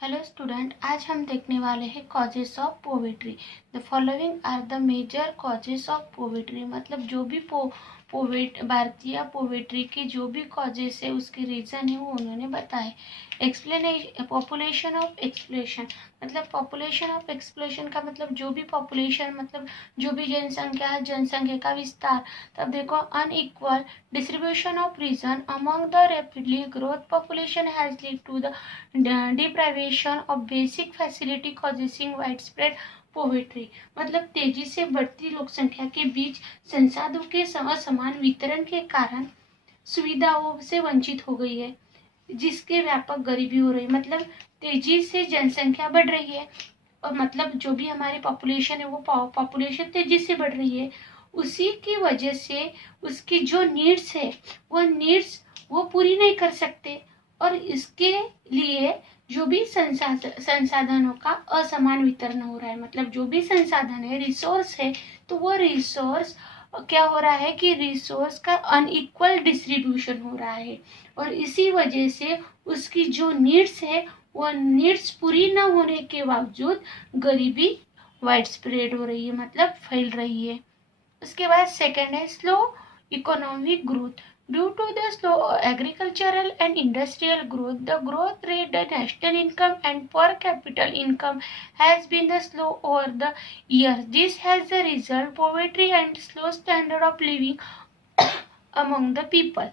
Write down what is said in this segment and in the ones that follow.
Hello student, आज हम देखने वाले हैं causes of poverty. The following are the major causes of poverty. मतलब जो भी भारतीय पोवर्टी के जो भी कॉजेस है उसके रीजन है वो उन्होंने बताए। Explain population of explosion. मतलब पॉपुलेशन ऑफ एक्सप्लोशन का मतलब जो भी पॉपुलेशन मतलब जो भी जनसंख्या है, जनसंख्या का विस्तार। तब देखो unequal distribution of region among the rapidly growth population has led to the deprivation of basic facility causing widespread poverty। मतलब तेजी से बढ़ती लोक संख्या के बीच संसाधनों के असमान वितरण के कारण सुविधाओं से वंचित हो गई है, जिसके व्यापक गरीबी हो रही है। मतलब तेजी से जनसंख्या बढ़ रही है और मतलब जो भी हमारी पॉपुलेशन है वो पॉपुलेशन तेजी से बढ़ रही है, उसी की वजह से उसकी जो नीड्स है वो पूरी नहीं कर सकते और इसके लिए जो भी संसाधनों का असमान वितरण हो रहा है। मतलब जो भी संसाधन है, रिसोर्स है, तो वो रिसोर्स क्या हो रहा है कि रिसोर्स का अनइक्वल डिस्ट्रीब्यूशन हो रहा है और इसी वजह से उसकी जो नीड्स है वो नीड्स पूरी न होने के बावजूद गरीबी वाइड स्प्रेड हो रही है, मतलब फैल रही है। उसके बाद सेकेंड है slow economic growth. Due to the slow agricultural and industrial growth, the growth rate the national income and per capita income has been the slow over the years. This has the result poverty and slow standard of living among the people।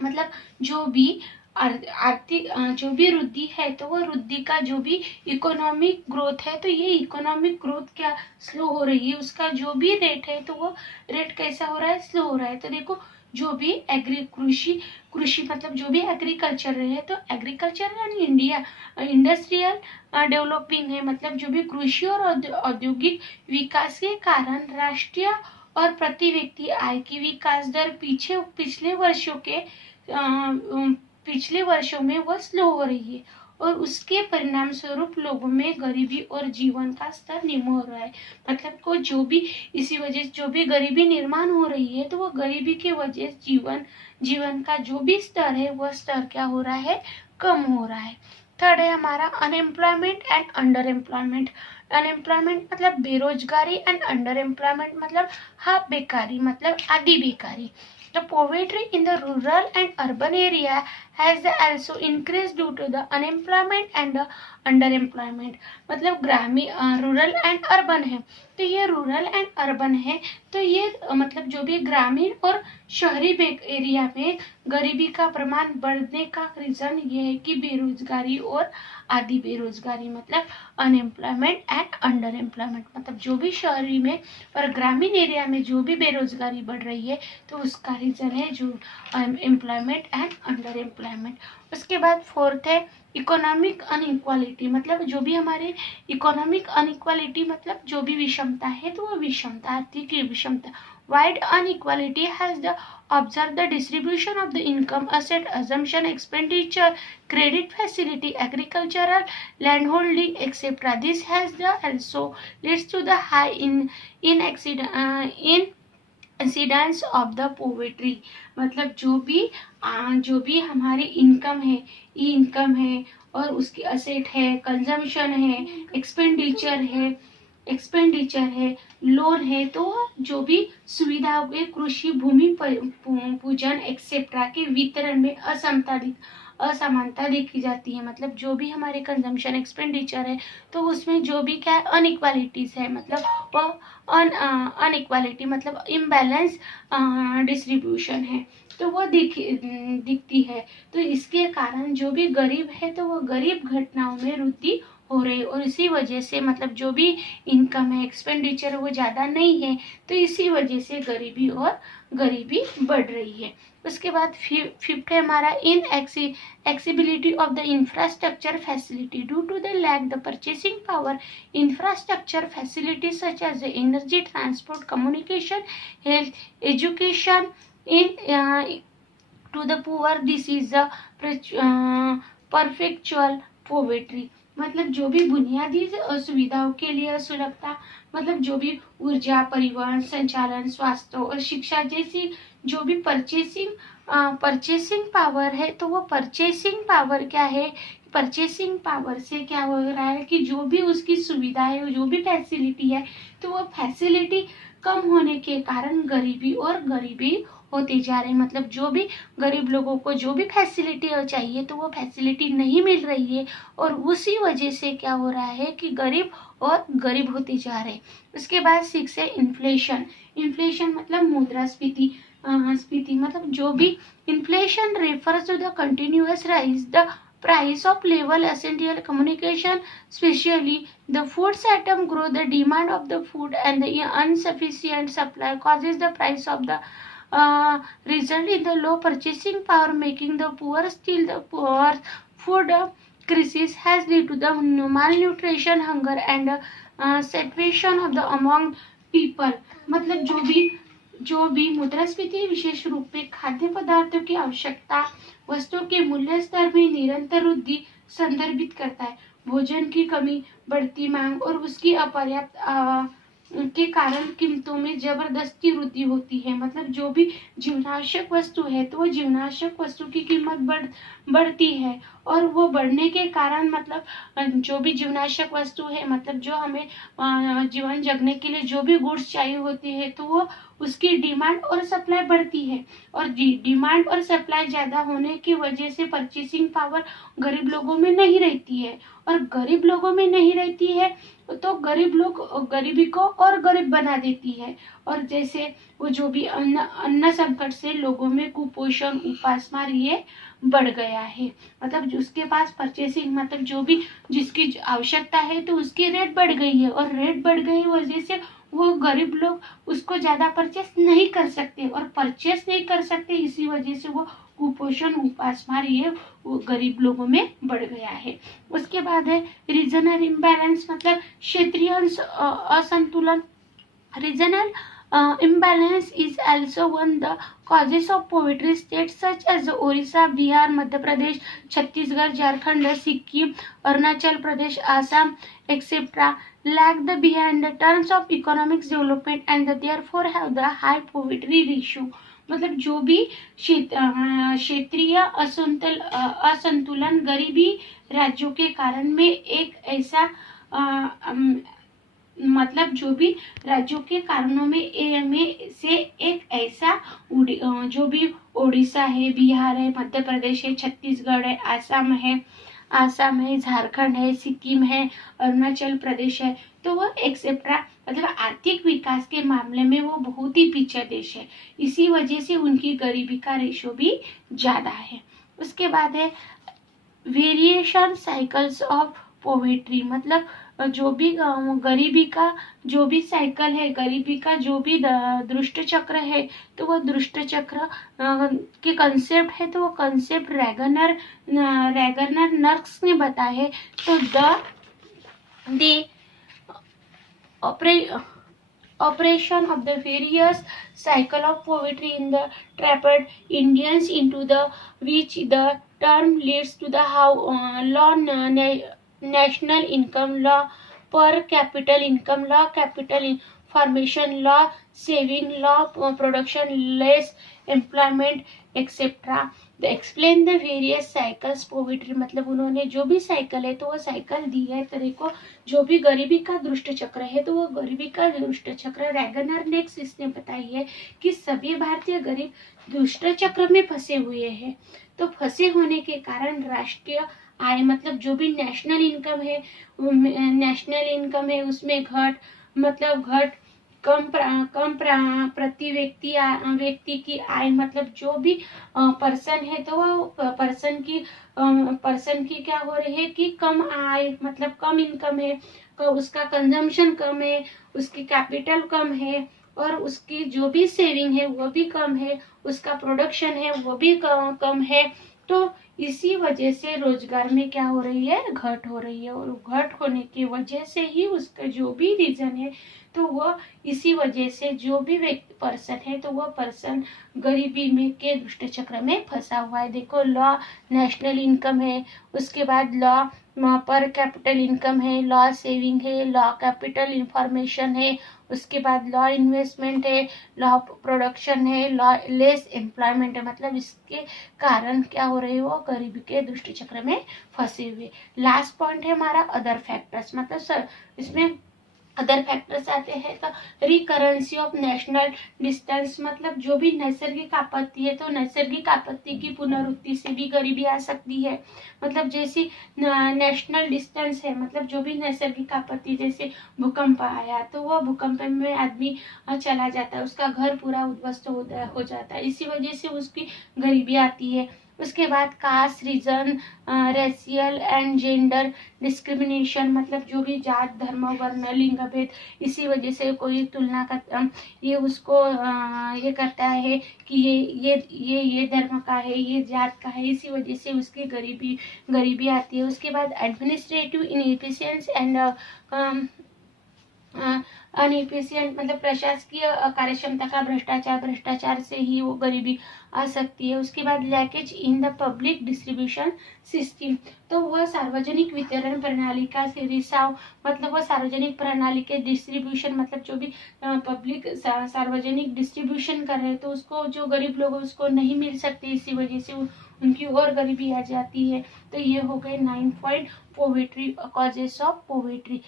मतलब जो भी आर्थिक जो भी वृद्धि है तो वो वृद्धि का जो भी इकोनॉमिक ग्रोथ है तो ये इकोनॉमिक ग्रोथ क्या स्लो हो रही है, उसका जो भी रेट है तो वो रेट कैसा हो रहा है, स्लो हो रहा है। तो देखो जो भी कृषि मतलब जो भी एग्रीकल्चर है तो agriculture and India industrial developing है। मतलब जो भी कृषि और औद्योगिक विकास के कारण राष्ट्रीय और प्रति व्यक्ति आय की विकास दर पिछले वर्षों में वह स्लो हो रही है और उसके परिणाम स्वरूप लोगों में गरीबी और जीवन का स्तर निम्न हो रहा है। मतलब को जो भी इसी वजह से जो भी गरीबी निर्माण हो रही है तो वो गरीबी की वजह से जीवन का जो भी स्तर है वह स्तर क्या हो रहा है, कम हो रहा है। थर्ड है हमारा unemployment and under employment. Unemployment मतलब बेरोजगारी एंड अंडर एम्प्लॉयमेंट मतलब हाफ बेकारी मतलब आधी बेकारी। The poverty in the rural and urban area has also increased due to the unemployment and the underemployment। मतलब ग्रामीण रूरल एंड अर्बन है तो ये रूरल एंड अर्बन है तो ये मतलब जो भी ग्रामीण और शहरी एरिया में गरीबी का प्रमाण बढ़ने का रीजन ये है कि बेरोजगारी और आधी बेरोजगारी मतलब अनएम्प्लॉयमेंट एंड अंडर एम्प्लॉयमेंट। मतलब जो भी शहरी में और ग्रामीण एरिया में जो भी बेरोजगारी बढ़ रही है तो उसका रीजन है जो एम्प्लॉयमेंट एंड अंडर एम्प्लॉयमेंट। उसके बाद फोर्थ है इकोनॉमिक अनइक्वालिटी। मतलब जो भी हमारे इकोनॉमिक अनइक्वालिटी मतलब जो भी विषमता है तो वो विषमता, आर्थिक विषमता। Wide inequality has the observe the distribution of the income, asset, assumption, expenditure, credit facility, agricultural landholding, etc. This has the also leads to the high in incidence of the poverty. मतलब जो भी हमारी income है और उसकी asset है, consumption है, expenditure है, लोन है, तो जो भी सुविधा हुए कृषि भूमि पूजन एक्सेट्रा के वितरण में असमानता देखी जाती है। मतलब जो भी हमारे कंजम्पशन एक्सपेंडिचर है तो उसमें जो भी क्या अनइक्वालिटीज है मतलब वह अनइक्वालिटी मतलब इम्बैलेंस डिस्ट्रीब्यूशन है तो वो दिखती है। तो इसके कारण जो भी गरीब है तो वो गरीब घटनाओं में वृद्धि हो रही है और इसी वजह से मतलब जो भी इनकम है, एक्सपेंडिचर वो ज़्यादा नहीं है तो इसी वजह से गरीबी बढ़ रही है। उसके बाद फिफ्थ है हमारा in accessibility of the infrastructure facility. Due to the lack the purchasing power infrastructure facility such as energy, transport, communication, health, education in to the poor, this is the perpetual poverty। मतलब जो भी बुनियादी सुविधाओं के लिए असुलभता मतलब जो भी ऊर्जा, परिवहन, संचालन, स्वास्थ्य और शिक्षा जैसी जो भी परचेसिंग पावर है तो वो परचेसिंग पावर क्या है परचेसिंग पावर से क्या हो रहा है कि जो भी उसकी सुविधा है, जो भी फैसिलिटी है, तो वो फैसिलिटी कम होने के कारण गरीबी और गरीबी होती जा रही। मतलब जो भी गरीब लोगों को जो भी फैसिलिटी चाहिए तो वो फैसिलिटी नहीं मिल रही है, और उसी वजह से क्या हो रहा है कि गरीब और गरीब होते जा रहे। उसके बाद 6 है इन्फ्लेशन। इन्फ्लेशन मतलब मुद्रास्फीति। स्फीति मतलब जो भी inflation refers to the continuous rise the price of level essential communication, especially the foods item grow the demand of the food, and the insufficient supply causes the price of the result in the low purchasing power, making the poor still the poor. Food crisis has led to the malnutrition, hunger and saturation of the among people। मतलब जो भी मुद्रास्फीति विशेष रूप में खाद्य पदार्थों की आवश्यकता, वस्तुओं के मूल्य स्तर में निरंतर वृद्धि संदर्भित करता है। भोजन की कमी, बढ़ती मांग और उसकी अपर्याप्त के कारण कीमतों में जबरदस्ती वृद्धि होती है। मतलब जो भी जीवनावश्यक वस्तु है तो वो जीवनावश्यक वस्तु की कीमत बढ़ती है, और वो बढ़ने के कारण मतलब जो भी जीवनावश्यक वस्तु है, मतलब जो हमें जीवन जगने के लिए जो भी गुड्स चाहिए होती है, तो वो उसकी डिमांड और सप्लाई बढ़ती है, और डिमांड और सप्लाई ज्यादा होने की वजह से परचेसिंग पावर गरीब लोगों में नहीं रहती है, और गरीब लोगों में नहीं रहती है तो गरीब लोग गरीबी को और गरीब बना देती है। और जैसे वो जो भी अन्न संकट से लोगों में कुपोषण, उपासमार ये बढ़ गया है। मतलब उसके पास परचेसिंग मतलब जो भी जिसकी आवश्यकता है तो उसकी रेट बढ़ गई है, और रेट बढ़ गई वजह से वो गरीब लोग उसको ज्यादा परचेस नहीं कर सकते, और परचेस नहीं कर सकते इसी वजह से वो कुपोषण, उपासमार ये वो गरीब लोगों में बढ़ गया है। उसके बाद है रीजनल इम्बैलेंस, मतलब क्षेत्रीय असंतुलन। Regional imbalance is also one of the causes of poverty. States such as Orissa, Bihar, Madhya Pradesh, Chhattisgarh, Jharkhand, Sikkim, Arunachal Pradesh, Assam, etc. lag the behind the terms of economic development and therefore have the high poverty ratio। मतलब जो भी क्षेत्रीय असंतुलन गरीबी राज्यों के कारण में एक ऐसा मतलब जो भी राज्यों के कारणों में से एक ऐसा जो भी ओडिशा है, बिहार है, मध्य प्रदेश है, छत्तीसगढ़ है, आसाम है, झारखंड है, सिक्किम है, अरुणाचल प्रदेश है, तो वो एक्सेट्रा मतलब आर्थिक विकास के मामले में वो बहुत ही पीछे देश है। इसी वजह से उनकी गरीबी का रेशो भी ज्यादा है। उसके बाद है वेरिएशन साइकिल्स ऑफ पोवर्टी। मतलब जो भी गरीबी का जो भी साइकिल है, गरीबी का जो भी दुष्ट चक्र है, तो वो दुष्ट चक्र के कंसेप्ट है, तो वो कंसेप्ट रैगनर नर्क्स ने बताया है। तो the operation of the various cycle of poverty in the trapped Indians into the which the term leads to the how law, national income law, per capital income law, capital formation law, saving law, production less employment etc. Explain the various cycles poverty. मतलब उन्होंने जो भी cycle है तो वो cycle दी है तरह को। जो भी गरीबी का दुष्ट चक्र है तो वो गरीबी का दुष्ट चक्र रैगनर ने इसने बताई है कि सभी भारतीय गरीब दुष्ट चक्र में फंसे हुए हैं। तो फंसे होने के कारण राष्ट्रीय आय मतलब जो भी नेशनल इनकम है उसमें घट कम प्रति व्यक्ति की आय। मतलब जो भी पर्सन है तो वो पर्सन की क्या हो रही है कि कम आय मतलब कम इनकम है, उसका कंजम्पशन कम है, उसकी कैपिटल कम है, और उसकी जो भी सेविंग है वो भी कम है, उसका प्रोडक्शन है वो भी कम है। तो इसी वजह से रोजगार में क्या हो रही है, घट हो रही है, और घट होने की वजह से ही उसका जो भी रीजन है तो वो इसी वजह से जो भी व्यक्ति पर्सन है तो वो पर्सन गरीबी में के दुष्ट चक्र में फंसा हुआ है। देखो लॉ नेशनल इनकम है, उसके बाद लॉ पर कैपिटल इनकम है, लॉ सेविंग है, लॉ कैपिटल इंफॉर्मेशन है, उसके बाद लॉ इन्वेस्टमेंट है, लॉ प्रोडक्शन है, लॉ लेस एम्प्लॉयमेंट है। मतलब इसके कारण क्या हो रहे हैं, वो गरीबी के दुष्ट चक्र में फंसे हुए। लास्ट पॉइंट है हमारा अदर फैक्टर्स। मतलब सर इसमें अदर फैक्टर्स आते हैं तो रिकरेंसी ऑफ नेशनल डिस्टेंस, मतलब जो भी नैसर्गिक आपत्ति है तो नैसर्गिक आपत्ति की पुनरुक्ति से भी गरीबी आ सकती है। मतलब जैसी नेशनल डिस्टेंस है, मतलब जो भी नैसर्गिक आपत्ति, जैसे भूकंप आया तो वो भूकंप में आदमी चला जाता है, उसका घर पूरा उद्ध्वस्त हो जाता है, इसी वजह से उसकी गरीबी आती है। उसके बाद caste, region, racial and gender discrimination, मतलब जो भी जात, धर्म, वर्ण, लिंग भेद, इसी वजह से कोई तुलना का ये उसको ये करता है कि ये धर्म का है, ये जात का है, इसी वजह से उसकी गरीबी आती है। उसके बाद एडमिनिस्ट्रेटिव इनएफिशिएंसी एंड अनएफिशिएंट, मतलब प्रशासकीय कार्यक्षमता का भ्रष्टाचार से ही वो गरीबी आ सकती है। उसके बाद leakage in the public distribution system, तो वह सार्वजनिक वितरण प्रणाली का रिसाव, मतलब वह सार्वजनिक प्रणाली के डिस्ट्रीब्यूशन, मतलब जो भी पब्लिक सार्वजनिक डिस्ट्रीब्यूशन कर रहे हैं तो उसको जो गरीब लोग उसको नहीं मिल सकती, इसी वजह से उनकी और गरीबी आ जाती है। तो ये हो गए 9 point poverty, causes of poverty.